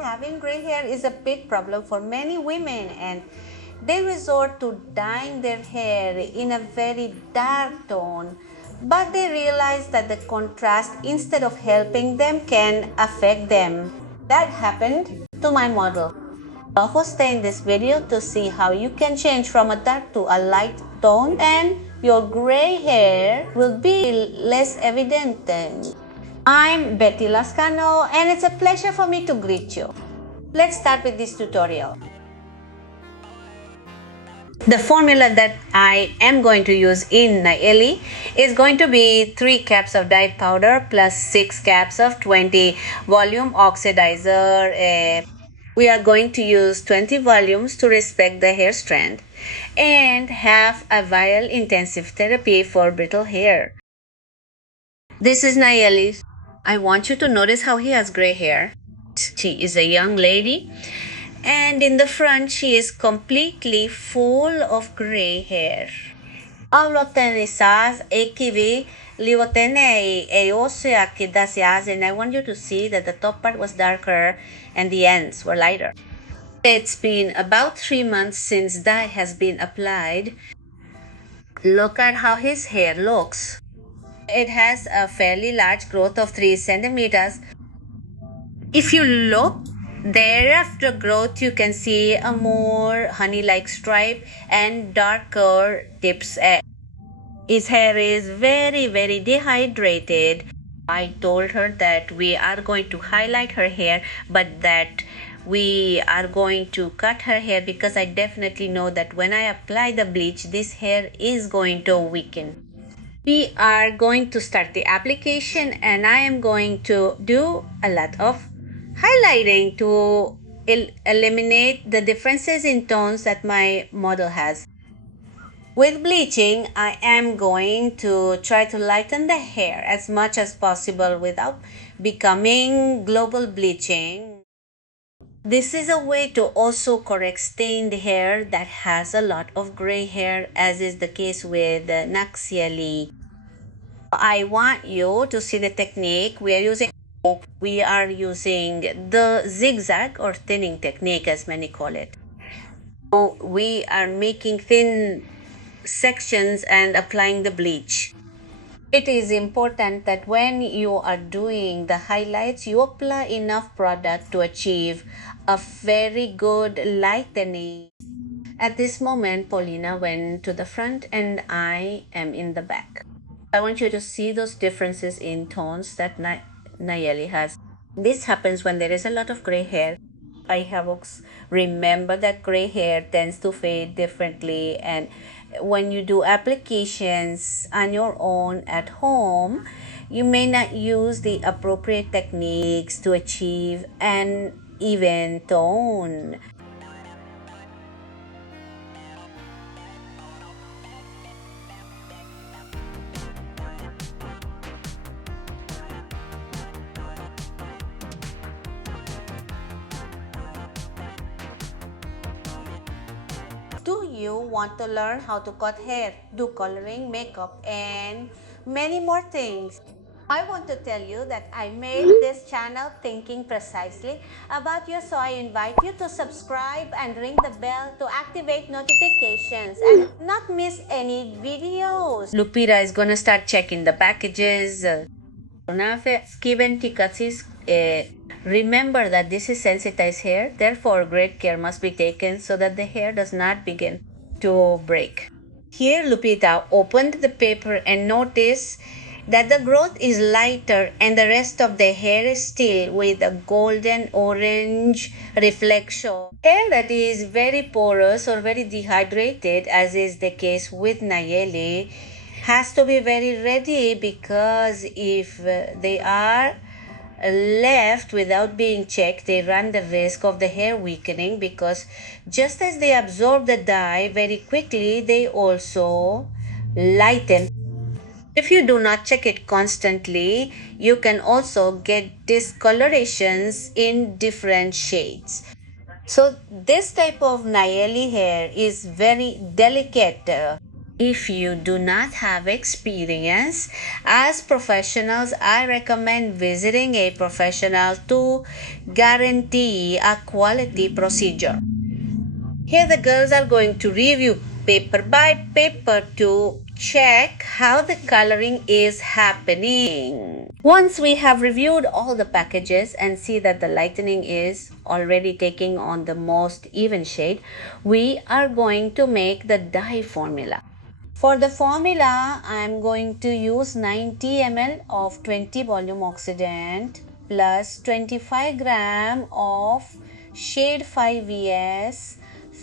Having gray hair is a big problem for many women, and they resort to dyeing their hair in a very dark tone, but they realize that the contrast, instead of helping them, can affect them. That happened to my model. Also stay in this video to see how you can change from a dark to a light tone, and your gray hair will be less evident then. I'm Betty Lascano, and it's a pleasure for me to greet you. Let's start with this tutorial. The formula that I am going to use in Nayeli is going to be 3 caps of dyed powder plus 6 caps of 20 volume oxidizer. We are going to use 20 volumes to respect the hair strand and half a vial intensive therapy for brittle hair. This is Nayeli. I want you to notice how he has gray hair. She is a young lady, and in the front she is completely full of gray hair. Avlotenisas ekivi liwotene eosia kidasias, and I want you to see that the top part was darker and the ends were lighter. It's been about 3 months since dye has been applied. Look at how his hair looks. It has a fairly large growth of 3 centimeters. If you look there after growth, you can see a more honey-like stripe and darker tips. His hair is very dehydrated. I told her that we are going to highlight her hair, but that we are going to cut her hair because I definitely know that when I apply the bleach, this hair is going to weaken. We are going to start the application, and I am going to do a lot of highlighting to eliminate the differences in tones that my model has. With bleaching, I am going to try to lighten the hair as much as possible without becoming global bleaching. This is a way to also correct stained hair that has a lot of gray hair, as is the case with Naxiali. I want you to see the technique we are using. We are using the zigzag or thinning technique, as many call it. So we are making thin sections and applying the bleach. It is important that when you are doing the highlights, you apply enough product to achieve a very good lightening. At this moment, Paulina went to the front and I am in the back. I want you to see those differences in tones that Nayeli has. This happens when there is a lot of gray hair. I have remember that gray hair tends to fade differently, and when you do applications on your own at home, you may not use the appropriate techniques to achieve an even tone. Do you want to learn how to cut hair, do coloring, makeup, and many more things? I want to tell you that I made this channel thinking precisely about you, so I invite you to subscribe and ring the bell to activate notifications and not miss any videos. Lupita is gonna start checking the packages. Remember that this is sensitized hair, therefore great care must be taken so that the hair does not begin to break. Here Lupita opened the paper and noticed that the growth is lighter and the rest of the hair is still with a golden orange reflection. Hair that is very porous or very dehydrated, as is the case with Nayeli, has to be very ready, because if they are left without being checked, they run the risk of the hair weakening, because just as they absorb the dye very quickly, they also lighten. If you do not check it constantly, you can also get discolorations in different shades. So this type of Nayeli hair is very delicate. If you do not have experience, as professionals, I recommend visiting a professional to guarantee a quality procedure. Here the girls are going to review paper by paper to check how the coloring is happening. Once we have reviewed all the packages and see that the lightening is already taking on the most even shade, we are going to make the dye formula. For the formula, I am going to use 90 ml of 20 volume oxidant plus 25 gram of shade 5ES,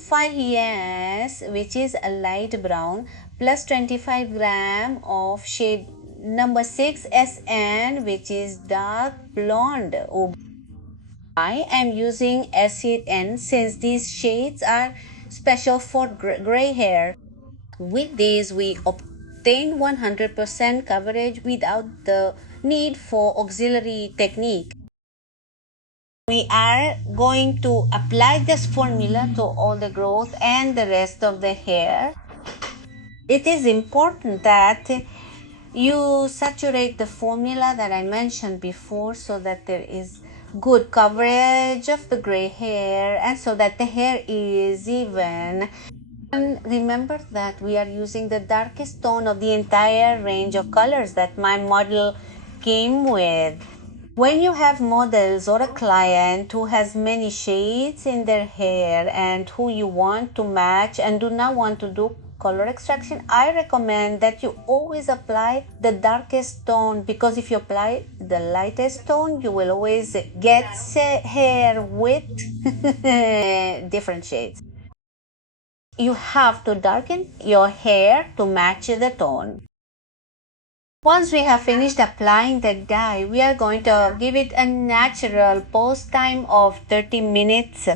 5ES which is a light brown, plus 25 gram of shade number 6SN which is dark blonde. I am using S8N since these shades are special for gray hair. With these, we obtain 100% coverage without the need for auxiliary technique. We are going to apply this formula to all the growth and the rest of the hair. It is important that you saturate the formula that I mentioned before so that there is good coverage of the gray hair and so that the hair is even. And remember that we are using the darkest tone of the entire range of colors that my model came with. When you have models or a client who has many shades in their hair and who you want to match and do not want to do color extraction, I recommend that you always apply the darkest tone, because if you apply the lightest tone, you will always get hair with different shades. You have to darken your hair to match the tone. Once we have finished applying the dye, we are going to give it a natural post time of 30 minutes.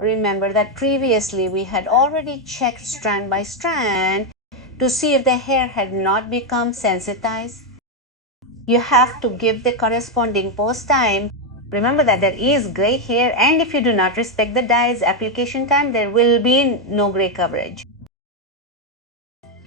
Remember that previously we had already checked strand by strand to see if the hair had not become sensitized. You have to give the corresponding post time. Remember that there is gray hair, and if you do not respect the dye's application time, there will be no gray coverage.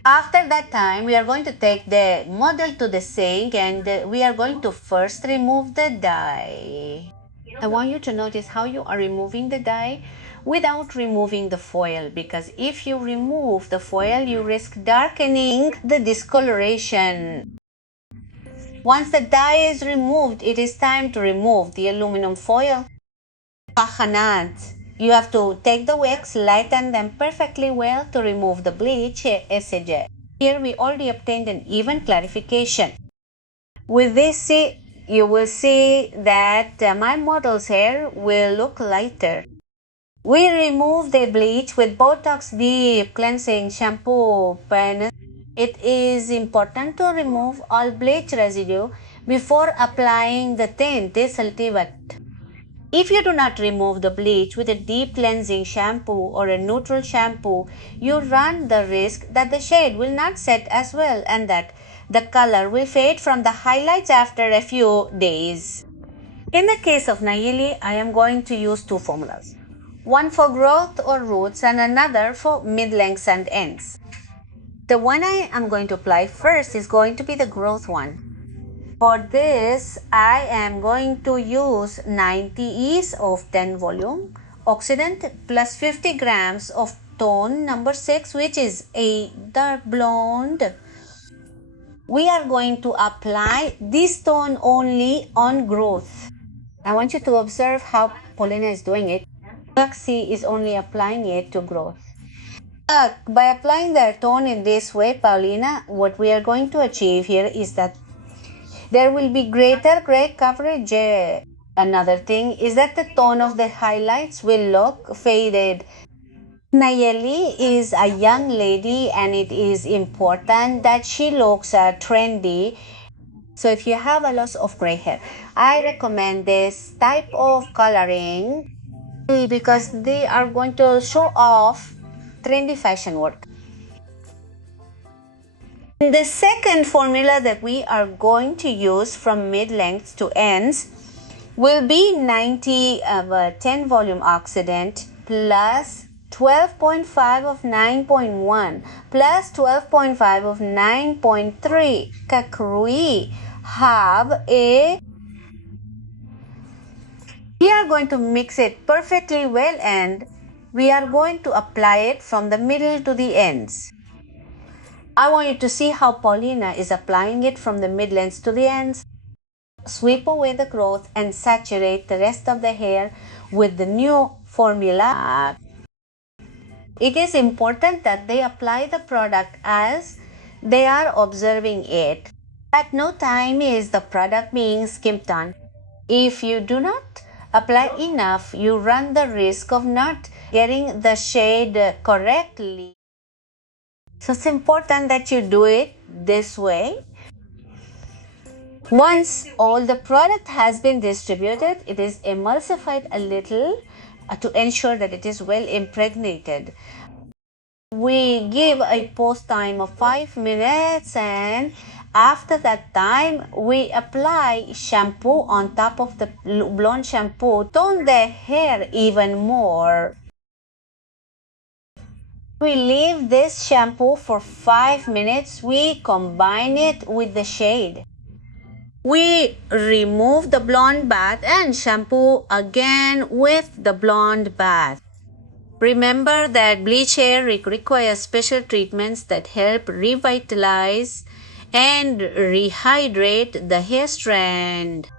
After that time, we are going to take the model to the sink and we are going to first remove the dye. I want you to notice how you are removing the dye without removing the foil, because if you remove the foil, you risk darkening the discoloration. Once the dye is removed, it is time to remove the aluminum foil. Pahanat. You have to take the wicks, lighten them perfectly well to remove the bleach, etc. Here we already obtained an even clarification. With this, you will see that my model's hair will look lighter. We remove the bleach with Botox Deep Cleansing Shampoo pen. It is important to remove all bleach residue before applying the tint. If you do not remove the bleach with a deep cleansing shampoo or a neutral shampoo, you run the risk that the shade will not set as well and that the color will fade from the highlights after a few days. In the case of Nayeli, I am going to use two formulas. One for growth or roots and another for mid-lengths and ends. The one I am going to apply first is going to be the growth one. For this, I am going to use 90 Es of 10 volume oxidant plus 50 grams of tone number 6, which is a dark blonde. We are going to apply this tone only on growth. I want you to observe how Paulina is doing it. Roxy is only applying it to growth. By applying their tone in this way, Paulina, what we are going to achieve here is that there will be greater gray coverage. Another thing is that the tone of the highlights will look faded. Nayeli is a young lady and it is important that she looks trendy. So if you have a loss of gray hair, I recommend this type of coloring because they are going to show off trendy fashion work. The second formula that we are going to use from mid-lengths to ends will be 90 of 10 volume oxidant plus 12.5 of 9.1 plus 12.5 of 9.3 Kakri have a. We are going to mix it perfectly well and we are going to apply it from the middle to the ends. I want you to see how Paulina is applying it from the mid-ends to the ends. Sweep away the growth and saturate the rest of the hair with the new formula. It is important that they apply the product as they are observing it. At no time is the product being skimped on. If you do not apply enough, you run the risk of not getting the shade correctly. So it's important that you do it this way. Once all the product has been distributed, it is emulsified a little to ensure that it is well impregnated. We give a post time of 5 minutes and after that time we apply shampoo on top of the blonde shampoo. Tone the hair even more. We leave this shampoo for 5 minutes. We combine it with the shade. We remove the blonde bath and shampoo again with the blonde bath. Remember that bleach hair requires special treatments that help revitalize and rehydrate the hair strand.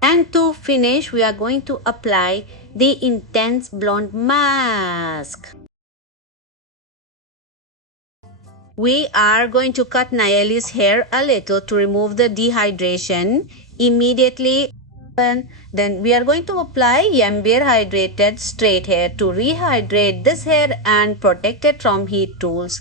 And to finish, we are going to apply the Intense Blonde Mask. We are going to cut Nayeli's hair a little to remove the dehydration immediately. Then we are going to apply Yambir Hydrated Straight Hair to rehydrate this hair and protect it from heat tools.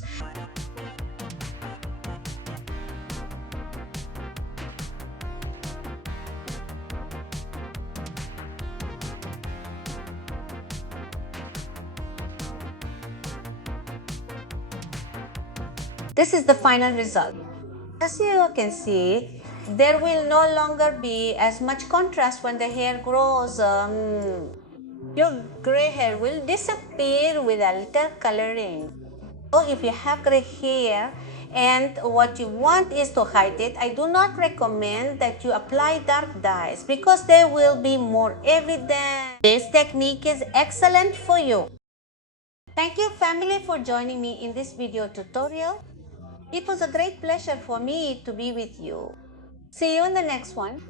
This is the final result. As you can see, there will no longer be as much contrast when the hair grows. Your gray hair will disappear with a little coloring. So if you have gray hair and what you want is to hide it, I do not recommend that you apply dark dyes because they will be more evident. This technique is excellent for you. Thank you family for joining me in this video tutorial. It was a great pleasure for me to be with you. See you in the next one.